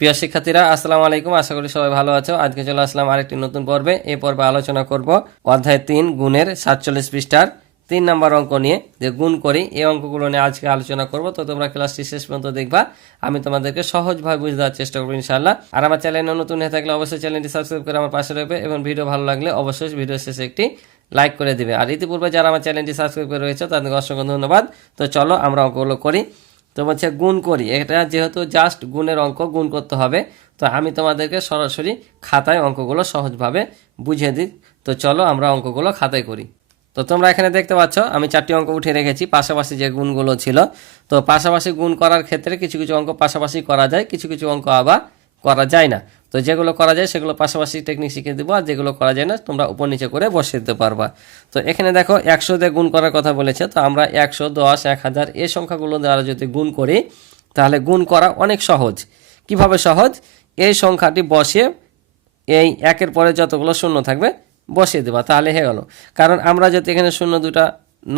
প্রিয় শিক্ষার্থীরা, আসসালামু আলাইকুম। আশা করি সবাই ভালো আছো। আজকে চলে আসলাম আরেকটি নতুন পর্বে। এই পর্বে আলোচনা করব অধ্যায় 3 গুণের 47 পৃষ্ঠার 3 নম্বর অঙ্ক নিয়ে, যে গুণ করি এই অঙ্কগুলো নিয়ে আজকে আলোচনা করব। তো তোমরা ক্লাসটি শেষ পর্যন্ত দেখবা, আমি তোমাদেরকে সহজভাবে বুঝে দেওয়ার চেষ্টা করবো ইনশাআল্লাহ। আর আমার চ্যানেলে নতুন হয়ে থাকলে অবশ্যই চ্যানেলটি সাবস্ক্রাইব করে আমার পাশে রয়েছে, এবং ভিডিও ভালো লাগলে অবশ্যই ভিডিও শেষে একটি লাইক করে দিবে। আর ইতিপূর্বে যারা আমার চ্যানেলটি সাবস্ক্রাইব করে রয়েছে তাদেরকে অসংখ্য ধন্যবাদ। তো চলো আমরা অঙ্কগুলো করি। তো বলছে গুণ করি, এটা যেহেতু জাস্ট গুণের অঙ্ক, গুণ করতে হবে, তো আমি তোমাদেরকে সরাসরি খাতায় অঙ্কগুলো সহজভাবে বুঝিয়ে দিই। তো চলো আমরা অঙ্কগুলো খাতায় করি। তো তোমরা এখানে দেখতে পাচ্ছ আমি 4টি অঙ্ক উঠে রেখেছি, পাশাপাশি যে গুণগুলো ছিল। তো পাশাপাশি গুণ করার ক্ষেত্রে কিছু কিছু অঙ্ক পাশাপাশি করা যায়, কিছু কিছু অঙ্ক আবার করা যায় না। তো যেগুলো করা যায় সেগুলো পাশাপাশি টেকনিক শিখে দেবো, আর যেগুলো করা যায় না তোমরা উপর নিচে করে বসিয়ে দিতে পারবা। তো এখানে দেখো 100 দিয়ে গুণ করার কথা বলেছে। তো আমরা 100, 10, 1000 এই সংখ্যাগুলো দ্বারা যদি গুণ করি তাহলে গুণ করা অনেক সহজ। কিভাবে সহজ? এই সংখ্যাটি বসিয়ে এই একের পরে যতগুলো শূন্য থাকবে বসিয়ে দেবা, তাহলে হয়ে গেল। কারণ আমরা যদি এখানে শূন্য দুটা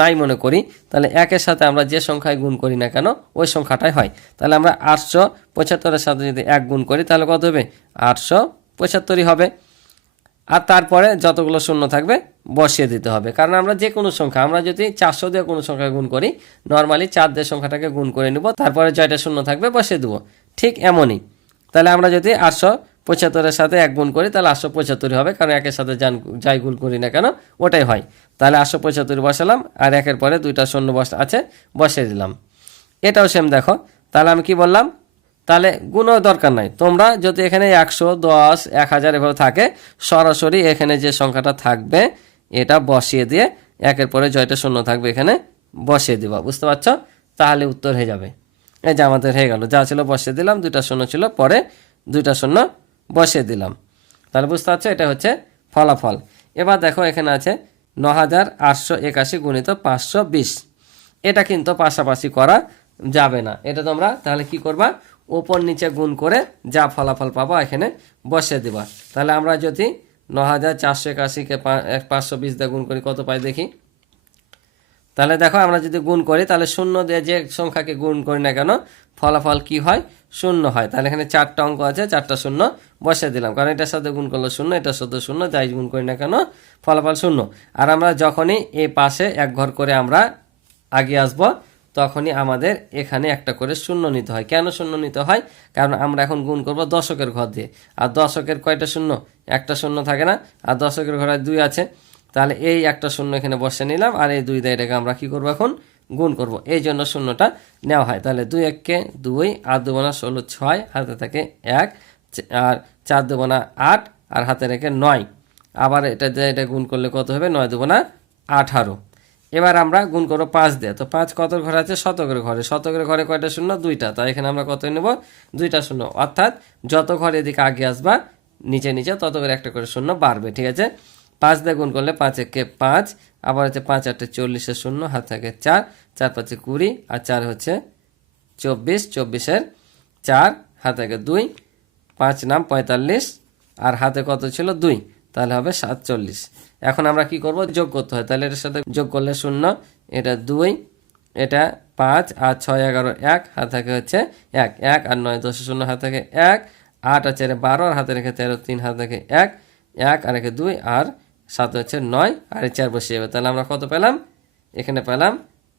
নাই মনে করি, তাহলে একের সাথে আমরা যে সংখ্যায় গুণ করি না কেন ওই সংখ্যাটাই হয়। তাহলে আমরা 875-এর সাথে যদি 1 গুণ করি তাহলে কত হবে? 875 হবে। আর তারপরে যতগুলো শূন্য থাকবে বসিয়ে দিতে হবে। কারণ আমরা যে কোনো সংখ্যা, আমরা যদি 400 দিয়ে কোনো সংখ্যা গুণ করি, নর্মালি 4 দিয়ে সংখ্যাটাকে গুণ করে নেব, তারপরে জয়টা শূন্য থাকবে বসিয়ে দেবো। ঠিক এমনই। তাহলে আমরা যদি 875-এর সাথে 1 গুণ করি তাহলে 875 হবে, কারণ একের সাথে যাই গুণ করি না কেন ওটাই হয়। তাহলে 875 বসালাম, আর একের পরে দুইটা শূন্য আছে বসিয়ে দিলাম। এটাও সেম দেখো। তাহলে আমি কি বললাম? তাহলে গুণও দরকার নাই। তোমরা যদি এখানে 100, 10, 1000 এভাবে থাকে, সরাসরি এখানে যে সংখ্যাটা থাকবে এটা বসিয়ে দিয়ে একের পরে জয়টা শূন্য থাকবে এখানে বসিয়ে দিবা। বুঝতে পারছো? তাহলে উত্তর হয়ে যাবে। এই যে আমাদের হয়ে গেল, যা ছিল বসিয়ে দিলাম, দুইটা শূন্য ছিল, পরে দুইটা শূন্য বসিয়ে দিলাম। তাহলে বুঝতে পারছো, এটা হচ্ছে ফলাফল। এবার দেখো এখানে আছে 9881 গুণিত 520। এটা কিন্তু পাশাপাশি করা যাবে না। এটা তোমরা তাহলে কি করবা? ওপর নিচে গুণ করে যা ফলাফল পাবো এখানে বসিয়ে দিবা। তাহলে আমরা যদি 9481-কে 520 দিয়ে গুণ করি কত পাই দেখি। তাহলে দেখো আমরা যদি গুণ করি তাহলে শূন্য দিয়ে যে সংখ্যাকে গুণ করি না কেন ফলাফল কি হয়? শূন্য হয়। তাহলে এখানে 4টা অঙ্ক আছে, 4টা শূন্য বসিয়ে দিলাম, কারণ এটার সাথে গুণ করলে শূন্য, এটার সাথে শূন্য, যাই গুণ করি না কেন ফলাফল শূন্য। আর আমরা যখনই এই পাশে এক ঘর করে আমরা আগে আসবো, তখনই আমাদের এখানে একটা করে শূন্য নিতে হয়। কেন শূন্য নিতে হয়? কারণ আমরা এখন গুণ করব দশকের ঘর দিয়ে, আর দশকের কয়টা শূন্য? একটা শূন্য থাকে না, আর দশকের ঘরে 2 আছে। তাহলে এই একটা শূন্য এখানে বসে নিলাম, আর এই 2 দিয়ে এটাকে আমরা কি করবো? এখন গুণ করব, এই জন্য শূন্যটা নেওয়া হয়। তাহলে 2 1-কে 2, আর 2 × 16 6, হাতে থাকে 1, আর 4 2 × 8, আর হাতে রেখে 9। আবার এটা দিয়ে এটা গুণ করলে কত হবে? 9 2 × 18। এবার আমরা গুণ করবো 5 দিয়ে। তো 5 কত ঘরে আছে? শতকের ঘরে। শতকের ঘরে কয়টা শূন্য? 2টা। তাই এখানে আমরা কত নেব? 2টা শূন্য। অর্থাৎ যত ঘরে এদিকে আগে আসবা নিচে নিচে তত করে একটা করে শূন্য বাড়বে। ঠিক আছে? 5 দিয়ে গুণ করলে 5 1-কে 5, আবার হচ্ছে 5 8-এ 40-এর শূন্য, হাত থাকে 4, 4 5-এ 20, আর 4 হচ্ছে 24, 24-এর 4, হাত থাকে 2, 5 নাম 45, আর হাতে কত ছিল? 2, তাহলে হবে 47। এখন আমরা কি করব? যোগ করতে হয়। তাহলে এটার সাথে যোগ করলে শূন্য, এটা 2, এটা 5, আর 6 11 1, হাত থাকে হচ্ছে 1 1, আর 9 10 শূন্য, হাত থাকে 1, 8 আর 4 12, আর হাতে রেখে 13 3, হাত থাকে 1 1, আর রেখে 2, আর 7 হচ্ছে 9, আর 4 বসিয়ে যাবে। তাহলে আমরা কত পেলাম? এখানে পেলাম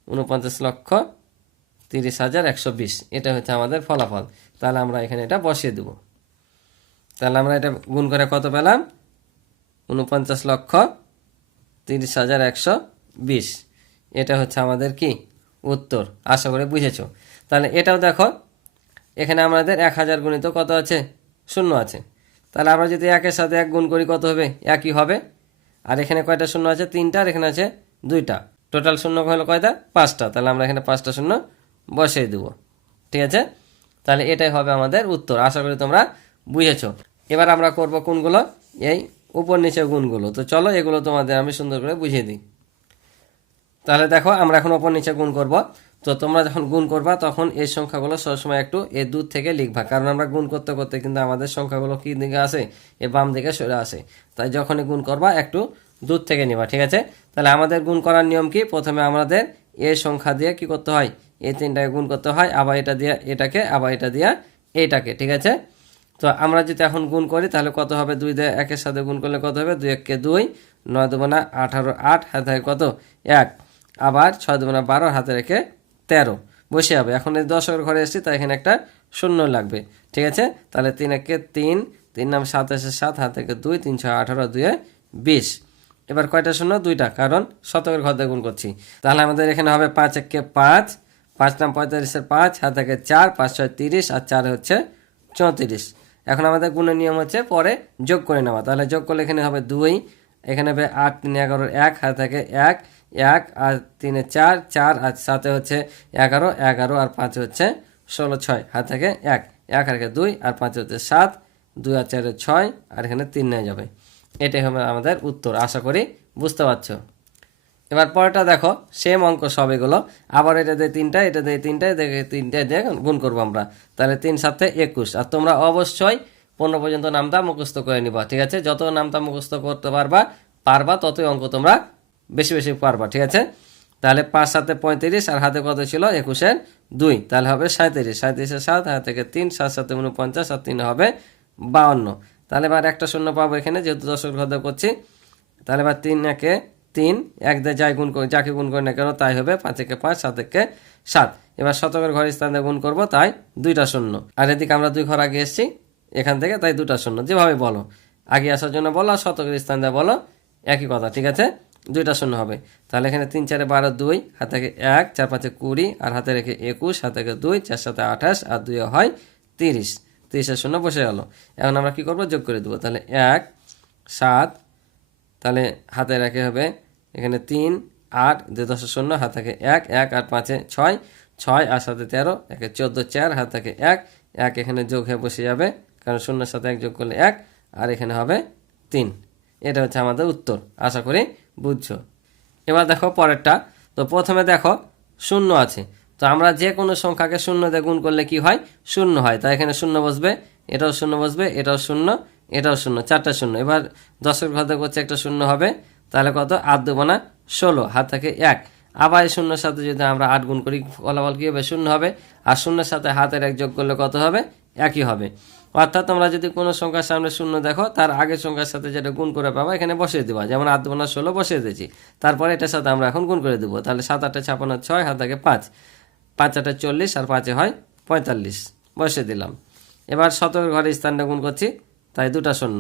49,30,120। এটা হচ্ছে আমাদের ফলাফল। তাহলে আমরা এখানে এটা বসিয়ে দেব। তাহলে আমরা এটা গুণ করে কত পেলাম? 49,30,120। এটা হচ্ছে আমাদের কি উত্তর। আশা করে বুঝেছো। তাহলে এটাও দেখো, এখানে আমাদের 1000 গুণিত কত আছে? শূন্য আছে। তাহলে আমরা যদি 1-এর সাথে 1 গুণ করি কত হবে? একই হবে। আর এখানে কয়টা শূন্য আছে? 3টা, আর এখানে আছে 2টা। টোটাল শূন্য হলো কয়টা? 5টা। তাহলে আমরা এখানে 5টা শূন্য বসিয়ে দেবো। ঠিক আছে? তাহলে এটাই হবে আমাদের উত্তর। আশা করি তোমরা বুঝেছো। এবার আমরা করব কোনগুলো? এই উপর নিচে গুণগুলো। তো চলো এগুলো তোমাদের আমি সুন্দর করে বুঝিয়ে দিই। তাহলে দেখো আমরা এখন উপর নিচে গুণ করব। তো তোমরা যখন গুণ করবা তখন এই সংখ্যাগুলো সবসময় একটু এ দূর থেকে লিখবা, কারণ আমরা গুণ করতে করতে কিন্তু আমাদের সংখ্যাগুলো কি দিকে আসে? এ বাম দিকে সরে আসে। তাই যখনই গুণ করবা একটু দূর থেকে নিবা। ঠিক আছে? তাহলে আমাদের গুণ করার নিয়ম কি? প্রথমে আমাদের এই সংখ্যা দিয়ে কি করতে হয়? এই 3টাকে গুণ করতে হয়, আবার এটা দিয়ে এটাকে, আবার এটা দিয়ে এইটাকে। ঠিক আছে? তো আমরা যদি এখন গুণ করি তাহলে কত হবে, 2 দিয়ে 1-এর সাথে গুণ করলে কত হবে, 2 1 কে 2, 9 2 18, 8 হাতে থাকে কত 1, আবার 6 2 12 হাতে রেখে 13 বসে যাবে। এখন এই দশকের ঘরে এসেছি তাই এখানে একটা শূন্য লাগবে, ঠিক আছে। তাহলে 3 1 কে 3, 3 নাম 7 7 হাত থেকে 2, 3 6 18, 2 20। এবার কয়টা শূন্য, 2টা, কারণ শতকের ঘর দিয়ে গুণ করছি। তাহলে আমাদের এখানে হবে 5 1 কে 5, 5 নাম 45-এর 5 হাত থেকে 4, 5 6 30 আর 4 হচ্ছে 34। এখন আমাদের গুণের নিয়ম হচ্ছে পরে যোগ করে নেওয়া। তাহলে যোগ করলে এখানে হবে 2, এখানে হবে 8 3 11 1 হাত থেকে 1 1 আর 3 4 4 আর 7 হচ্ছে 11 11 আর 5 হচ্ছে 16 6 হাত থেকে 1 1 আর 2 আর 5 হচ্ছে 7 2 আর 4 6 আর এখানে 3 নিয়ে যাবে। এটাই হবে আমাদের উত্তর। আশা করি বুঝতে পারছো। এবার পরেরটা দেখো, সেম অঙ্ক সব এগুলো, আবার এটা দিয়ে 3টা, এটা দিয়ে 3টা, দেখে 3টা দিয়ে গুণ করবো আমরা। তাহলে 3 7 21। আর তোমরা অবশ্যই 15 পর্যন্ত নামটা মুখস্থ করে নিবা, ঠিক আছে। যত নামটা মুখস্থ করতে পারবা ততই অঙ্ক তোমরা বেশি বেশি পারবা, ঠিক আছে। তাহলে 5 7 35 আর হাতে কত ছিল 21-এর 2, তাহলে হবে 37, 37-এর 7 হাত থেকে 3, 7 7 49 আর 3 হবে 52। তাহলে এবার একটা শূন্য পাবো এখানে, যেহেতু দশক ঘর দিয়ে করছি। তাহলে এবার 3 1 3, 1 দিয়ে যাই গুণ করি, যাকে গুণ করি না কেন তাই হবে 5 1 5, 7 1 7। এবার শতকের ঘর স্থান দিয়ে গুণ করবো, তাই 2টা শূন্য। আর এদিকে আমরা 2 ঘর আগে এসেছি এখান থেকে, তাই 2টা শূন্য। যেভাবে বলো, আগে আসার জন্য বলো আর শতকের স্থান দিয়ে বলো, একই কথা, ঠিক আছে। 2টা শূন্য হবে। তাহলে এখানে 3 4 12 2 হাত থেকে 1 4 5 20 আর হাতে রেখে 21 হাত থেকে 2 4 7 28 আর 2 হয় 30, 30-এর শূন্য বসে গেল। এখন আমরা কি করবো, যোগ করে দেবো। তাহলে 1 7, তাহলে হাতে রেখে হবে এখানে 3 8 2 10 শূন্য হাত থেকে 1 1 আর 5 6 6 আর 7 13 1 14 4 হাত থেকে 1 1 এখানে যোগ হয়ে বসে যাবে, কারণ শূন্যের সাথে 1 যোগ করলে 1 আর এখানে হবে 3। এটা হচ্ছে আমাদের উত্তর। আশা করি বুঝছো। এবার দেখো পরেরটা। তো প্রথমে দেখো শূন্য আছে, তো আমরা যে কোনো সংখ্যাকে শূন্য দিয়ে গুণ করলে কি হয়, শূন্য হয়। তাই এখানে শূন্য বসবে, এটাও শূন্য বসবে, এটাও শূন্য, এটাও শূন্য, 4টা শূন্য। এবার দশের ঘরে করছে একটা শূন্য হবে, তাহলে কত 8 2 16 হাত থেকে 1। আবার এই শূন্যের সাথে যদি আমরা 8 গুণ করি ফলাফল কী হবে, শূন্য হবে। আর শূন্যের সাথে হাতের 1 যোগ করলে কত হবে, একই হবে। অর্থাৎ তোমরা যদি কোনো সংখ্যার সামনে শূন্য দেখো, তার আগের সংখ্যার সাথে যেটা গুণ করে পাবো এখানে বসিয়ে দেবা। যেমন 8 2 16 বসিয়ে দিয়েছি, তারপরে এটার সাথে আমরা এখন গুণ করে দেবো। তাহলে 7 8 56 6 হাত থেকে 5, 5 8 40 আর 5 হয় 45 বসিয়ে দিলাম। এবার শতকের ঘরে স্থানটা গুণ করছি, তাই 2টা শূন্য।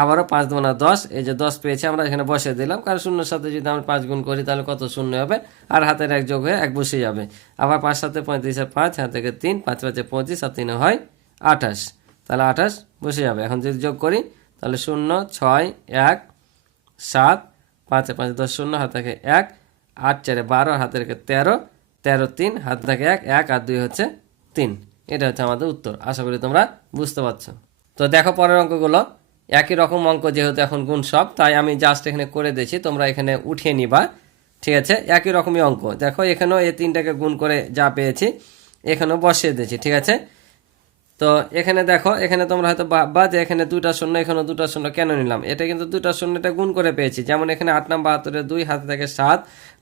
আবারও 5 2 10, এই যে 10 পেয়েছি আমরা এখানে বসিয়ে দিলাম, কারণ শূন্যের সাথে যদি আমরা 5 গুণ করি তাহলে কত শূন্য হবে, আর হাতের 1 যোগ হয়ে 1 বসে যাবে। আবার 5 7 35 আর 5 হাত থেকে 3, 5 5 25 আর 3 হয় 28, তাহলে 28 বসে যাবে। এখন যদি যোগ করি তাহলে 0 6 1 7 5 5 10 0 হাত থেকে 1 8 4 12 হাতে রেখে 13 13 3 হাত থেকে 1 1 আর 2 হচ্ছে 3। এটা হচ্ছে আমাদের উত্তর। আশা করি তোমরা বুঝতে পারছো। তো দেখো পরের অঙ্কগুলো একই রকম অঙ্ক, যেহেতু এখন গুণ সব, তাই আমি জাস্ট এখানে করে দিয়েছি, তোমরা এখানে উঠিয়ে নিবা, ঠিক আছে। একই রকমই অঙ্ক। দেখো এখানেও এই 3টাকে গুণ করে যা পেয়েছি এখানেও বসিয়ে দিয়েছি, ঠিক আছে। তো এখানে দেখো, এখানে তোমরা হয়তো ভাববা যে এখানে 2টা শূন্য, এখানে 2টা শূন্য কেন নিলাম। এটা কিন্তু 2টা শূন্যটা গুণ করে পেয়েছি। যেমন এখানে 8 নাম 72 2 হাতে থেকে 7,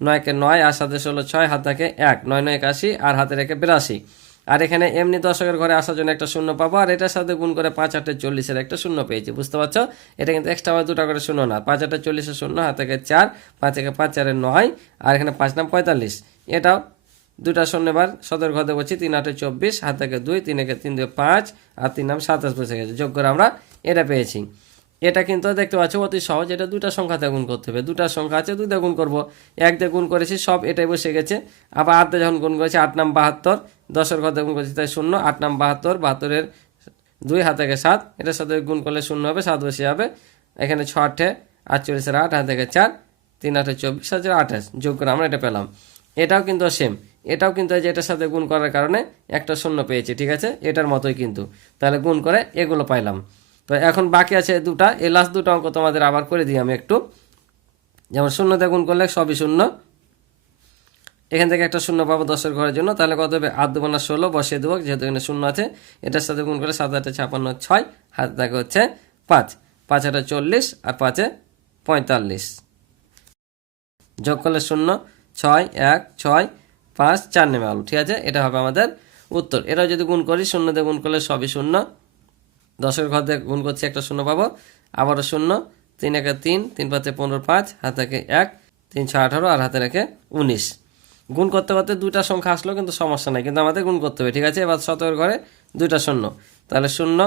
9 কে 9 আর 7 16 6 হাত থেকে 1 9 9 81 আর হাতে রেখে 82। আর এখানে এমনি দশকের ঘরে আসার জন্য একটা শূন্য পাবো, আর এটার সাথে গুণ করে 5 8 40-এর একটা শূন্য পেয়েছি, বুঝতে পারছো। এটা কিন্তু এক্সট্রা 2টা করে শূন্য না, 5 8 40-এর শূন্য হাত থেকে 4, 5 1 5 4 9 আর এখানে 5 নাম 45। এটাও 2টা শূন্য। এবার শতকের ঘরে বলছি 3 8 24 হাত থেকে 2, 3 1 3 2 5 আর 3 নাম 27 বসে গেছে। যোগ করে আমরা এটা পেয়েছি। এটা কিন্তু দেখতে পাচ্ছ অতি সহজ। এটা 2টা সংখ্যাতে গুণ করতে হবে। 2টা সংখ্যা আছে, 2 দিয়ে গুণ করবো। 1 দিয়ে গুণ করেছি, সব এটাই বসে গেছে। আবার 8 দিয়ে যখন গুণ করেছি 8 নাম 72, 10-এর ঘরে গুণ করেছি তাই 0, 8 নাম 72, 72-এর 2 হাত থেকে 7, এটার সাথে গুণ করলে 0 হবে, 7 বসে যাবে। এখানে 6 8 48-এর 8 হাত থেকে 4, 3 8 24 আর 28 যোগ করে আমরা এটা পেলাম। এটাও কিন্তু সেম, এটাও কিন্তু যেটার সাথে গুণ করার কারণে একটা শূন্য পেয়েছি, ঠিক আছে। এটার মতোই কিন্তু, তাহলে গুণ করে এগুলো পাইলাম। তো এখন বাকি আছে 2টা, এই লাস্ট 2টা অঙ্ক তোমাদের আবার করে দিই আমি একটু। যেমন 0 দিয়ে গুণ করলে সবই শূন্য, এখান থেকে একটা শূন্য পাবো 10-এর ঘরের জন্য। তাহলে কত হবে, 8 2 16 বসিয়ে দেবো, যেহেতু এখানে শূন্য আছে। এটার সাথে গুণ করে 7 8 56 6 হাত থাকে হচ্ছে 5, 5 8 40 আর 5 45 যোগ করলে 0 6 1 6 5 4 নেমে আলো, ঠিক আছে। এটা হবে আমাদের উত্তর। এটা যদি গুণ করি 0 দিয়ে গুণ করলে সবই শূন্য, 10-এর ঘর দিয়ে গুণ করছি, একটা শূন্য পাবো, আবারও শূন্য, 3 একে 3, 3 5 15, 5 হাতে রেখে 1, 3 6 18 আর হাতে রেখে 19। গুণ করতে করতে দুইটা সংখ্যা আসলো, কিন্তু সমস্যা নাই, কিন্তু আমাদের গুণ করতে হবে, ঠিক আছে। এবার 17-এর ঘরে দুইটা শূন্য, তাহলে শূন্য,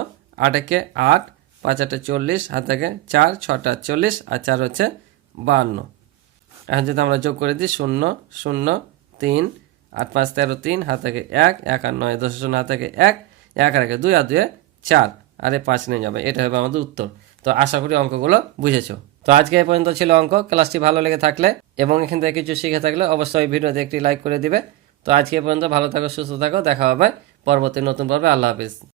8 একে 8, 5 8 40, হাতে থেকে 4, 6 40 আর 4 হচ্ছে 52। এখন যদি আমরা যোগ করে দিই 0 0 3, 8 5 13 3, হাত থেকে 1 1 আর 9 10 শূন্য, হাত থেকে 1 1 আর 1 2 আর 2 4 আর 5 নিয়ে যাবে, এটা হবে আমাদের উত্তর। তো আশা করি অঙ্কগুলো বুঝেছো। তো আজকে এই পর্যন্ত ছিল অঙ্ক। ক্লাসটি ভালো লেগে থাকলে এবং এখান থেকে কিছু শিখে থাকলে অবশ্যই ভিডিওতে একটি লাইক করে দিবে। তো আজকে এই পর্যন্ত, ভালো থাকো, সুস্থ থাকো, দেখা হবে পরবর্তী নতুন পর্বে। আল্লাহ হাফিজ।